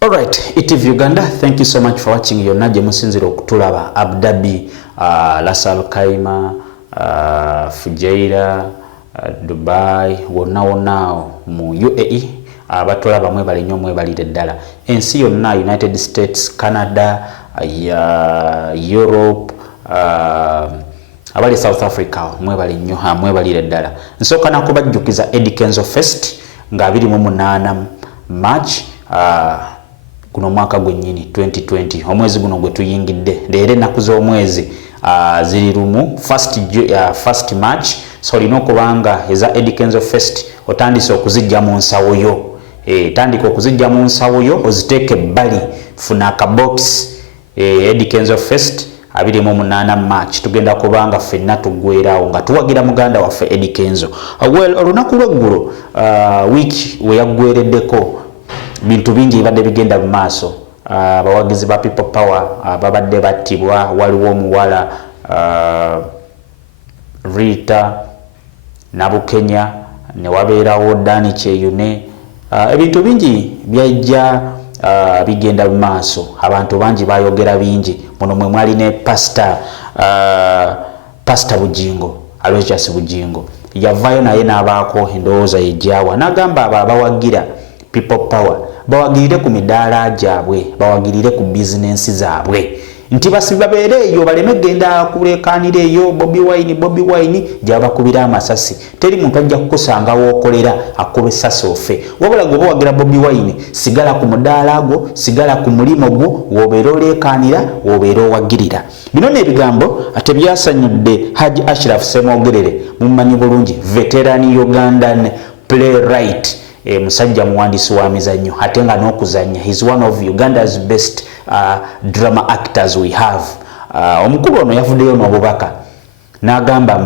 Alright, ITV Uganda, thank you so much for watching. Yonna gye musinzira okutulaba Abu Dhabi, Ras Al Khaimah, Fujairah, Dubai, wonna mu UAE, batulaba mwebale nnyo mwebalire ddala. Ensi yonna, United States, Canada, Europe, abali South Africa mwebale nnyo mwebalire ddala. Nsooka nakubajjukiza Eddy Kenzo Fest nga 28 March kuno mwaka gwennyini 2020 omwezi guno gwe tuyingidde leero ennaku z'omwezi ziri lumu first March. So olina okubanga eza Eddy Kenzo Fest otandise okuzijja mu nsawo yo, tandika okuzijja mu nsawo yo oziteeke ebbali, funa akabox. Eddy Kenzo Fest 28 March tugenda kubanga ffenna tuggweerawo nga tuwagira muganda waffe Eddy Kenzo. Olunaku lw'eggulo wiiki we yaggwereddeko bintu bingi bibadde bigenda mu maaso. Abawagizi ba People Power babadde battibwa, waliwo omuwala Rita Nabukenya, ne wabeerawo Dani Kyeyune. Ebintu bingi byajja bigenda mu maaso, abantu bangi bayogera bingi. Muno mwe mwali ne Pastor Bugingo, Aloysius Bugingo yavaayo naye n'abaako endowooza yejjawa, n'agamba abo abawagira People Power bawagirire ku midaala gyabwe, bawagirire ku bizinensi zaabwe, nti babeere eyo baleme genda kulekanira eyo Bobi Wine gyabakubira amasasi. Teri muntu ajja kukusanga wookolera akube essasi ofe, wabula gwe bawagira Bobi Wine sigala ku mudaala gwo, sigala ku mulimo gwo, woobeera olekanira, woobeera owagirira. Bino n'ebigambo ate byasanyudde Haji Ashraf Ssemwogerere, mumanyi bulungi, veteran Ugandan playwright, musajja muwandiisi wa mizannyo ate nga n'okuzannya. He's one of Uganda's best drama actors we have. Omukulu ono yavuddeyo n'obubaka n'agamba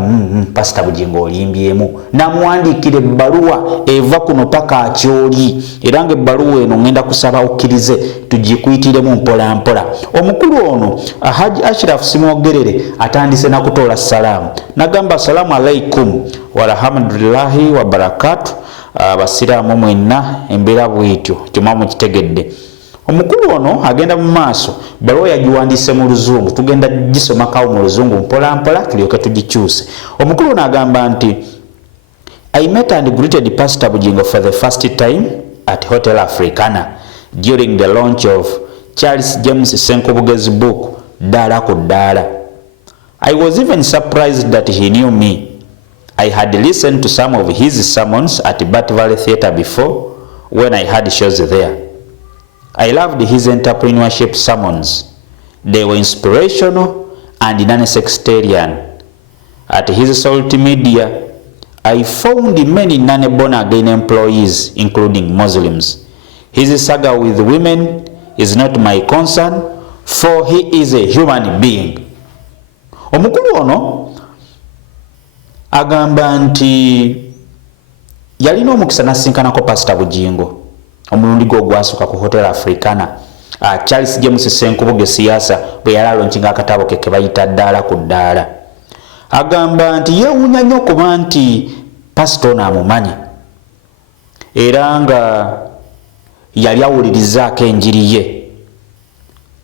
Pastor Bugingo olimbyemu, n'amuwandiikira ebbaluwa eva kuno paka akyoli, era nga ebbaluwa eno ngenda kusaba okkirize tugikuyitiremu mpola mpola. Omukulu ono Haji Ashraf Ssemwogerere atandise nakutoola salaamu, n'agamba assalamu alaikum wa rahmatullahi wa barakatuh. Abasiraamu mwenna embeera bw'etyo kyoma mukitegedde. Omukulu ono agenda mu maaso, baluwa yagiwandiise mu Luzungu, tugenda gisomakawo mu Luzungu mpola mpola tulyoke tugikyuse. Omukulu ono agamba nti I met and greeted Pastor Bugingo for the first time at Hotel Africana during the launch of Charles James Senkobugezi book Dala ku Dala. I was even surprised that he knew me. I had listened to some of his sermons at Bat Valley Theatre before when I had shows there. I loved his entrepreneurship sermons. They were inspirational and non-sectarian. At his Salt Media, I found many non-born-again employees, including Muslims. His saga with women is not my concern, for he is a human being. Omukulu ono agamba nti yalina omukisa nasinkanako Pastor Bugingo omulundi gwe gwasooka ku Hotel Africana. Charles James Senkubuge siyaasa bwe yali alonkinga akatabo ke bayita Ddaala ku Ddaala. Agamba nti yeewuunya nnyo okuba nti pastor ono amumanyi era nga yali awulirizaako enjiri ye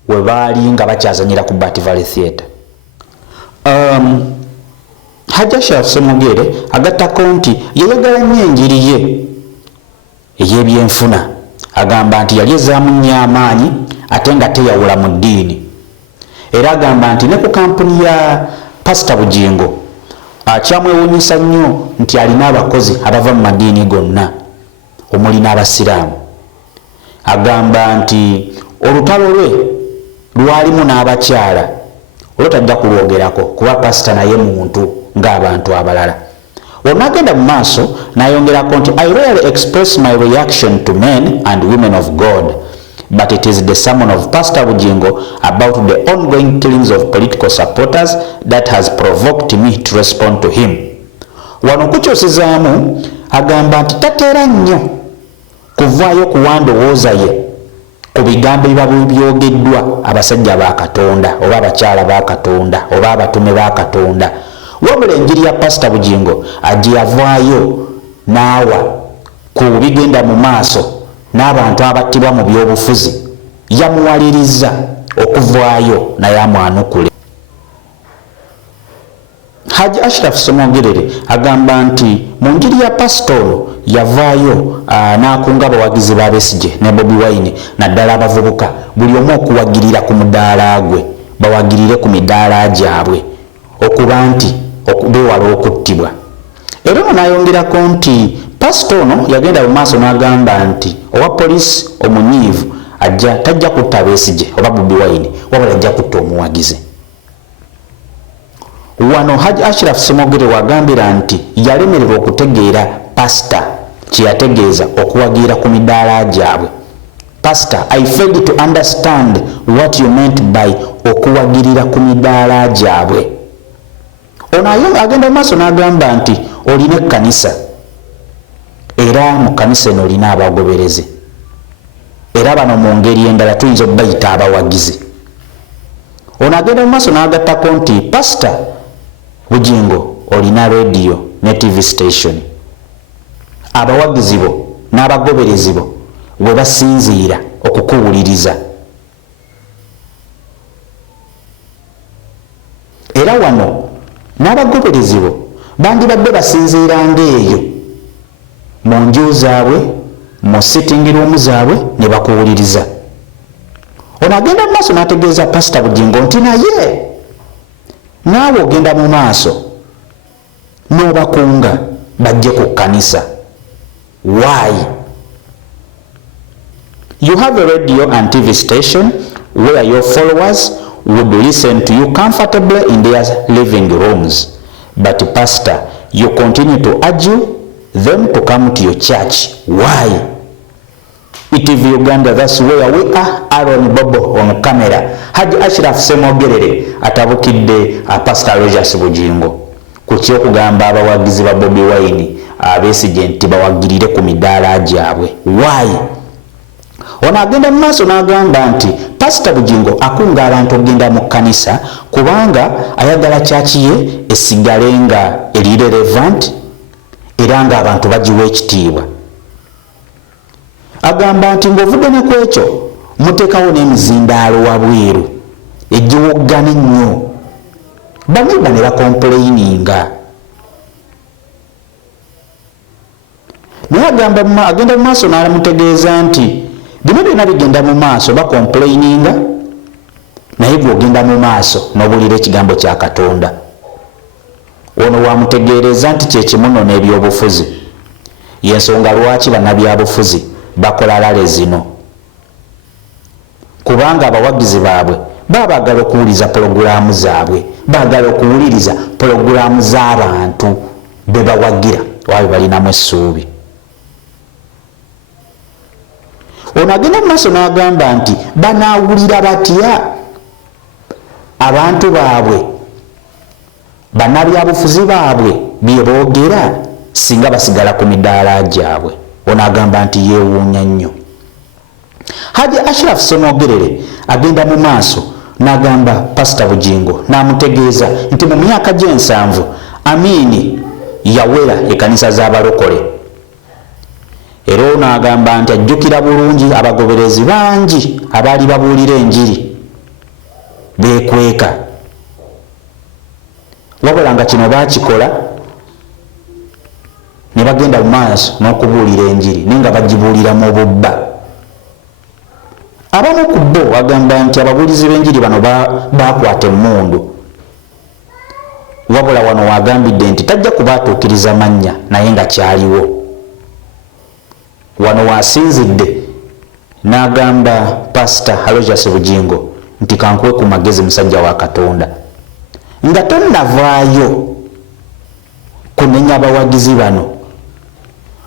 we baali nga bakyazanyira ku Bat Valley Theatre. Haji Ashraf Ssemwogerere agattako nti yayagala nnyo enjiri ye ey'ebyenfuna. Agamba nti yali ezaamu nnyo amaanyi ate nga teyawula mu ddiini. Era agamba nti ne ku kampuni ya Pastor Bugingo kyamwewuunyisa nnyo nti alina abakozi abava mu madiini gonna omuli n'abasiraamu. Agamba nti olutalo lwe lwalimu n'abakyala olwo tajja kulwogerako kuba pastor naye muntu ng'abantu abalala. Onagenda mu maaso n'ayongerako nti I rarely express my reaction to men and women of God, but it is the sermon of Pastor Bugingo about the ongoing killings of political supporters that has provoked me to respond to him. Wano kukyusizaamu agamba nti tateera nnyo kuvaayo kuwa ndowooza ye ku bigambo ebiba byogeddwa abasajja ba Katonda oba abakyala ba Katonda oba abatume ba Katonda, wabula enjiri ya Pastor Bugingo agye yavaayo n'awa ku bigenda mu maaso n'abantu abattibwa mu byobufuzi yamuwaliriza okuvaayo naye amwanukule. Haji Ashraf Ssemogerere agamba nti mu njiri ya pasitolo yavaayo n'akunga abawagizi ba Besigye ne Bobi Wine naddala abavubuka buli omu okuwagirira ku mudaala gwe, bawagirire ku midaala gyabwe okuba nti beewala okuttibwa. Era ono n'ayongerako nti pasito ono yagenda mu maaso n'agamba nti owa poliisi omunyiivu tajja kutta Besigye oba Bobi Wine wabula ajja kutta omuwagizi. Wano Haji Ashraf Ssemogerere wagambira nti yalemererwa okutegeera pasita kye yategeeza okuwagirira ku midaala gyabwe. Pastor, I failed to understand what you meant by okuwagirira ku midaala gyabwe. Ono agenda mu maaso n'agamba nti olina ekkanisa era mu kkanisa eno olina abagoberezi era bano mu ngeri endala tuyinza okubayita abawagizi. Ono agenda mu maaso n'agattako nti pastor Bugingo olina radio ne TV station, abawagizi bo n'abagoberezi bo bwe basinziira okukuwuliriza. Era wano n'abagoberezi bo bandibadde basinziiranga eyo mu nju zaabwe mu sitting room zaabwe ne bakuwuliriza. Ono agenda mu maaso n'ategeeza pasita Bugingo nti naye naawe ogenda mu maaso n'obakunga bajje ku kkanisa. Why? You have a radio and TV station where your followers would listen to you comfortably in their living rooms. But pastor, you continue to urge them to come to your church. Why? ITV Uganda, that's where we are. Aaron Bobo on camera. Haji Ashraf Ssemogerere atabukidde Pastor Rogers Bugingo ku ky'okugamba abawagizi ba Bobi Wine Besigye nti bawagirire ku midaala gyabwe. Why? Ono agenda mu maaso n'agamba nti Pastor Bugingo akunga abantu okugenda mu kkanisa kubanga ayagala kyaki ye esigale nga eri relevant era nga abantu bagiwa ekitiibwa. Agamba nti ng'ovudde ne ku ekyo muteekawo n'emizindaalo wabweru egiwoggana ennyo baniba ne bakomplaininga. Naye agenda mu maaso n'alamutegeeza nti bino byonna bigenda mu maaso bakomplaininga naye gwe ogenda mu maaso n'obuulira ekigambo kya Katonda. Ono wamutegeereza nti kye kimuno n'ebyobufuzi y'ensonga lwaki bannabyabufuzi bakola lale zino, kubanga abawagizi baabwe baagala okuwuliriza pologulaamu zaabwe, baagala okuwuliriza pologulaamu z'abantu be bawagira wabe balinamu essuubi. Ono agenda mu maaso n'agamba nti banaawulira batya abantu baabwe bannabyabufuzi baabwe bye boogera singa basigala ku midaala gyabwe. Ono agamba nti yeewuunya nnyo. Haji Ashraf Ssemogerere agenda mu maaso n'agamba Pastor Bugingo n'amutegeeza nti mu myaka gye 7 Amini yawera ekkanisa z'abalokole. Era ono agamba nti ajjukira bulungi abagoberezi bangi abaali babuulira enjiri beekweka, wabula nga kino baakikola ne bagenda mu maaso n'okubuulira enjiri naye nga bagibuulira mu bubba. Abamu ku bo agamba nti ababuulizi b'enjiri bano baakwata emmundu, wabula wano wagambidde nti tajja kubaatuukiriza mannya naye nga kyaliwo. Wano wasinzidde n'agamba Pastor Rogers Bugingo nti kankuwe ku magezi musajja wa Katonda nga tonnavaayo kunenya abawagizi bano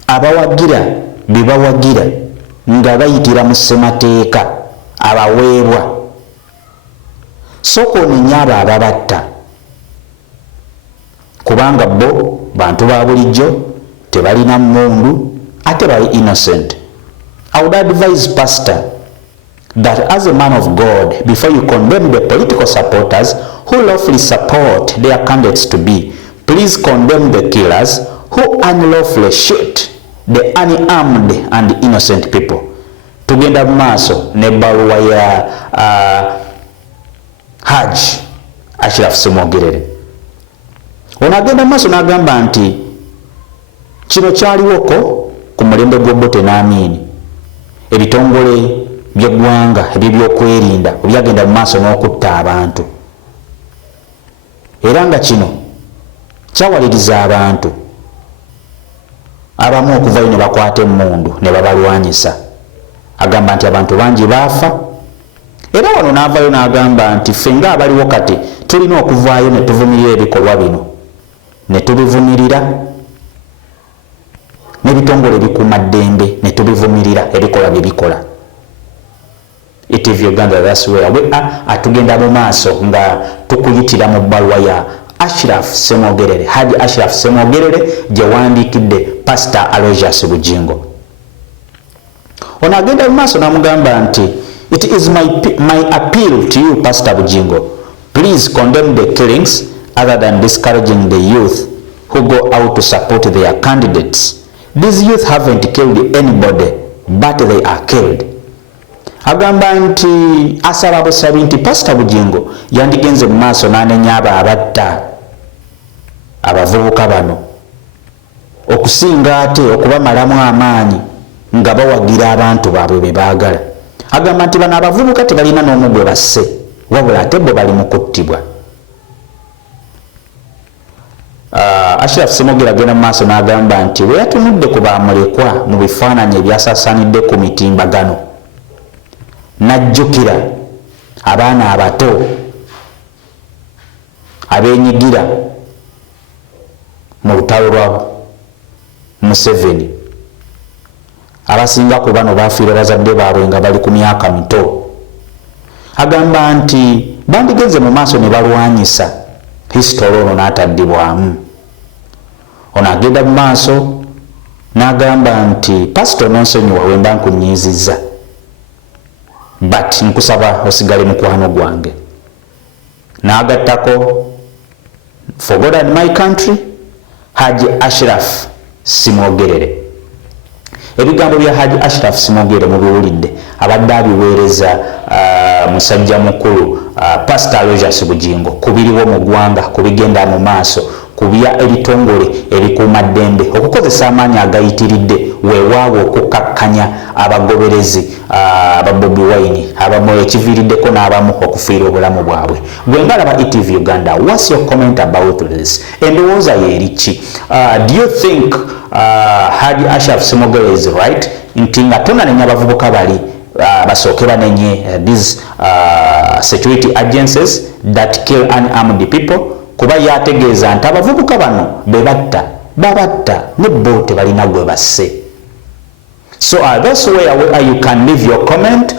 abawagira be bawagira nga bayitira mu ssemateeka abaweebwa. Sooka onenya abo ababatta kubanga bo bantu ba bulijjo tebalina mmundu ate bali innocent. I would advise Pastor that as a man of God, before you condemn the political supporters who lawfully support their candidates to be, please condemn the killers who unlawfully shoot the unarmed and innocent people. tugenda mu maaso ne bbaluwa ya Haji Ashraf Ssemwogerere. Ono agenda mu maaso n'agamba nti kino kyaliwoko ku mulembe gw'Obote n'Amin, ebitongole by'eggwanga eby'ebyokwerinda byagenda mu maaso n'okutta abantu, era nga kino kyawaliriza abantu abamu okuvayo ne bakwata emmundu ne babalwanyisa. Agamba nti abantu bangi baafa, era wano n'avayo n'agamba nti ffe ng'abaliwo kati tulina okuvaayo ne tuvumirira ebikolwa bino, ne tubivumirira n'ebitongole ebikuuma ddembe ne tubivumirira ebikolwa bye bikola. ITV Uganda, that's where we are. Atugenda mu maaso nga tukuyitira mu bbaluwa ya Ashraf Ssemwogerere, Haji Ashraf Ssemwogerere gye wandiikidde Pastor Aloysius Bugingo. Ono agenda mu maaso n'amugamba nti it is my appeal to you, Pastor Bugingo, please condemn the killings other than discouraging the youth who go out to support their candidates. These youth haven't killed anybody, but they are killed. Agamba nti asaba busabi nti Pastor Bugingo yandigenze mu maaso n'anenya abo abatta abavubuka bano okusinga ate okubamalamu amaanyi nga bawagira abantu baabwe be baagala. Agamba nti bano abavubuka tebalina n'omu gwe basse, wabula ate bo bali mu kuttibwa. Ashraf Ssemwogerere agenda mu maaso n'agamba nti we yatunudde ku bamulekwa mu bifaananyi ebyasaasaanidde ku mitimbagano, n'ajjukira abaana abato abeenyigira mu lutalo lwa Museveni, abasinga ku bano baafiira bazadde baabwe nga bali ku myaka mito. Agamba nti bandigenze mu maaso ne balwanyisa history ono n'ataddibwamu. Ono agenda mu maaso n'agamba nti Pastor nonsonyiwa we mba nkunyiizizza, but nkusaba osigale mukwano gwange. N'agattako for God and my country, Haji Ashraf Ssemwogerere. Ebigambo bya Haji Ashraf Ssemwogerere mubiwulidde, abadde abiweereza musajja mukulu Pastor Aloysius Bugingo kubiriwo mu ggwanga, kubigenda mu maaso, kubya ebitongole ebikuuma ddembe okukozesa amaanyi agayitiridde weewaawo okukakkanya abagoberezi aba Bobi Wine abamu ekiviiriddeko n'abamu okufiira obulamu bwabwe. Gwe ngalaba ITV Uganda, what's your comment about this? Endowooza y'eriki? Do you think Haji Ashraf Ssemwogerere is right nti nga tonanenya abavubuka bali basooke banenye these security agencies that kill unarmed people? Kuba yategeeza nti abavubuka bano be babatta ne bo tebalina gwe basse. So that's where you can leave your comment.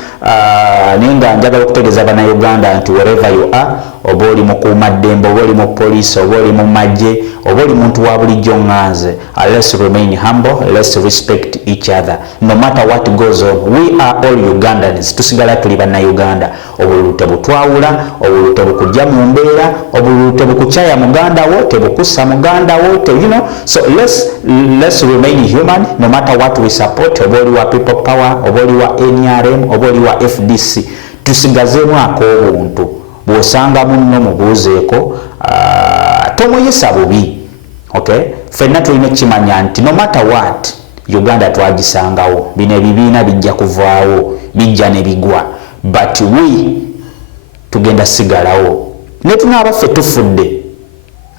Ninga njagala okutegeeza bannayuganda nti wherever you are, oba oli mukuuma ddembe, oba oli mu poliisi, oba oli mu magye, oba oli muntu wa bulijjo ŋŋanze, let's remain humble, let's respect each other no matter what goes on. We are all Ugandans, tusigala tuli bannayuganda. Obululu tebutwawula, obululu tebukujja mu mbeera, obululu tebukukyaya muganda wo, tebukussa muganda wo, you know. So let's remain human no matter what we support. Oba oli wa People Power, oba oli wa NRM, oba oli wa FDC, tusigazeemu ak'obuntu. Bw'osanga munno mubuuzeeko, tomuyisa bubi. Okay? Ffenna tulina ekimanya nti no matter what, Uganda twagisangawo. Bino ebibiina bijja kuvaawo, bijja ne bigwa. But we tugenda sigalawo. Ne tunaabaffe tufudde,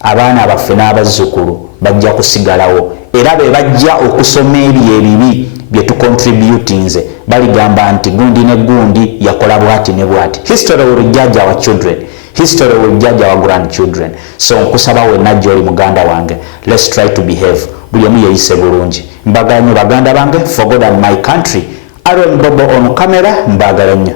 abaana baffe n'abazzukulu bajja kusigalawo. Era be bajja okusoma ebyo ebibi bye tucontributinze, baligamba nti gundi ne gundi yakola bwati ne bwati. History will judge our children. History will judge our grandchildren. So nkusaba wenna gy'oli muganda wange, let's try to behave. Buli omu yeeyise bulungi. Mbagala nnyo baganda bange, for God and my country. Aaron Bobo on camera, mbagala nnyo.